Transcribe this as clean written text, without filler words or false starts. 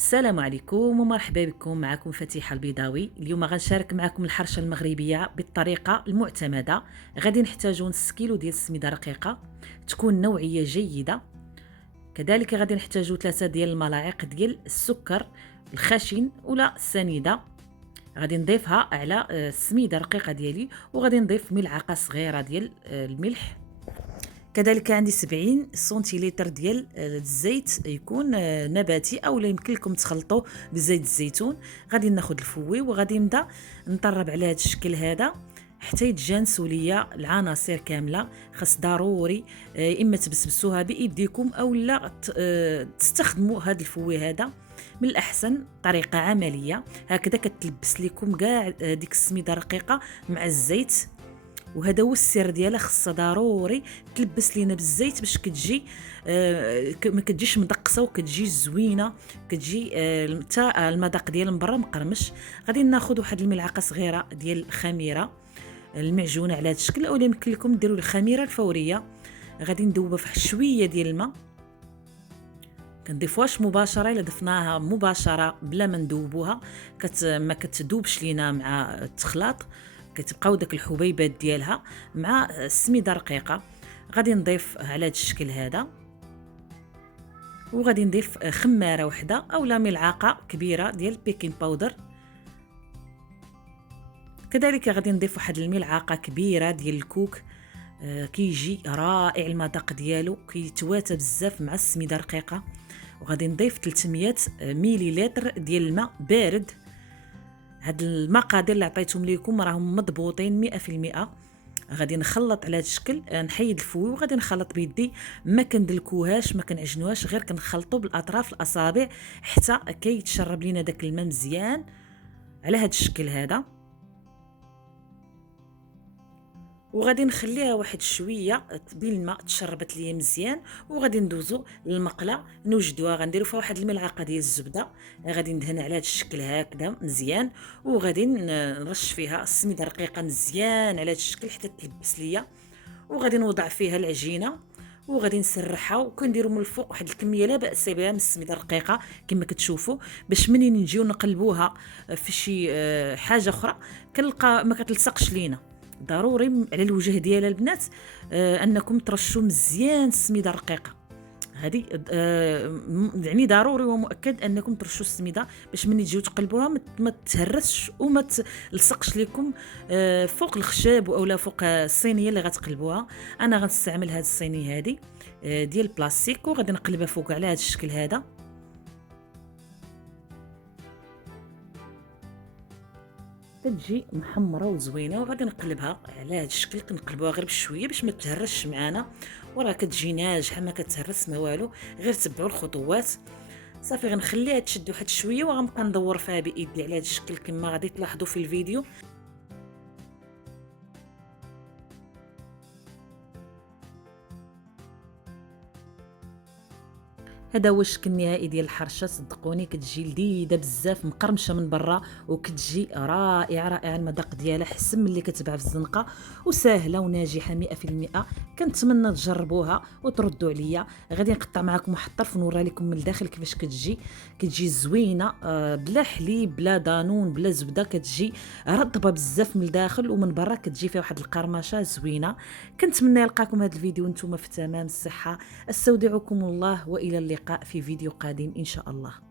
السلام عليكم ومرحبا بكم. معكم فتيحة البيضاوي. اليوم غنشارك معكم الحرشة المغربية بالطريقة المعتمدة. غادي نحتاجو نص كيلو ديال السميدة رقيقة تكون نوعية جيدة. كذلك غادي نحتاجو 3 ديال الملاعق ديال السكر الخشن ولا السنيدة. غادي نضيفها على السميدة رقيقة ديالي، وغادي نضيف ملعقة صغيرة ديال الملح. كذلك عندي 70 سنتيلتر ديال الزيت، يكون نباتي او لا يمكن لكم تخلطوه بزيت الزيتون. غادي ناخذ الفوي وغادي نبدا نطرب على هذا الشكل هذا حتى يتجانسوا ليا العناصر كامله. خاص ضروري اما تبسبسوها بايديكم او لا تستخدموا هذا الفوي هذا. من الاحسن طريقه عمليه هكذا كتلبس لكم كاع ديك السميده رقيقه مع الزيت. وهذا هو السر ديالها، خاصها ضروري تلبس لينا بالزيت باش كتجي ما كتجيش مدقسه وكتجي زوينه، كتجي حتى المذاق ديال من برا مقرمش. غادي ناخذ واحد الملعقه صغيره ديال الخميره المعجونه على هذا الشكل، او يمكن لكم ديروا الخميره الفوريه. غادي ندوبها في شويه ديال الماء، كنضيفوهاش مباشره. الا ضفناها مباشره بلا ما ندوبوها ما كتذوبش لينا مع التخلاط، كتبقاو داك الحبيبات ديالها مع السميده رقيقه. غادي نضيف على هذا الشكل هذا، وغادي نضيف خماره وحده اولا ملعقه كبيره ديال البيكين باودر. كذلك غادي نضيف واحد الملعقه كبيره ديال الكوك. كيجي رائع المذاق ديالو، كيتواتى بزاف مع السميده رقيقه. وغادي نضيف 300 مليلتر ديال الماء بارد. هاد المقادير اللي عطيتهم لكم راهم مضبوطين 100%. غادي نخلط على هذا الشكل، نحيد الفوي وغادي نخلط بيدي، ما كندلكوهاش ما كنعجنوهاش، غير كنخلطوا بالاطراف الاصابع حتى كيتشرب لينا داك الماء مزيان على هذا الشكل هذا. وغادي نخليها واحد شويه بالماء تشربت ليا مزيان، وغادي ندوزو للمقله نوجدوها. غنديروا فيها واحد الملعقه ديال الزبده، غادي ندهن على هذا الشكل هكذا مزيان، وغادي نرش فيها السميده رقيقه مزيان على هذا الشكل حتى تلبس ليا. وغادي نوضع فيها العجينه وغادي نسرحها، وكنديروا من الفوق واحد الكميه لا باس بها من السميده الرقيقه كما كتشوفوا، باش منين نجيو نقلبوها في شي حاجه اخرى كنلقى ما كتلصقش لينا. ضروري على الوجه ديالها البنات انكم ترشوا مزيان السميده الرقيقه هذه. يعني ضروري ومؤكد انكم ترشوا السميده باش من تجيو تقلبوها ما تهرسش وما تلصقش لكم فوق الخشب اولا فوق الصينيه اللي غتقلبوها. انا غنستعمل هذه الصينيه هذه ديال البلاستيك، وغادي نقلبها فوق على هذا الشكل هذا. كتجي محمره وزوينه، وغادي نقلبها على هذا الشكل. كنقلبوها غير بشويه باش ما تهرسش معنا، وراه كتجي ناجحه ما كتهرس ما والو، غير تبعوا الخطوات. صافي غنخليها تشد واحد شويه وغنبقى ندور فيها بايدي على هذا الشكل كما غادي تلاحظوا في الفيديو. هذا هو الشكل النهائي ديال الحرشه. صدقوني كتجي لذيذه بزاف، مقرمشه من برا وكتجي رائعه رائعه. المذاق ديالها حسن من اللي كتباع في الزنقه، وسهله وناجحه 100%. كنتمنى تجربوها وتردوا عليا. غادي نقطع معكم واحد الطرف ونوري لكم من الداخل كيفاش كتجي زوينه بلا حليب بلا دانون بلا زبده. كتجي رطبه بزاف من الداخل، ومن برا كتجي فيها واحد القرمشه زوينه. كنتمنى يلقاكم هذا الفيديو وانتم في تمام الصحه. استودعكم الله والى اللقاء في فيديو قادم إن شاء الله.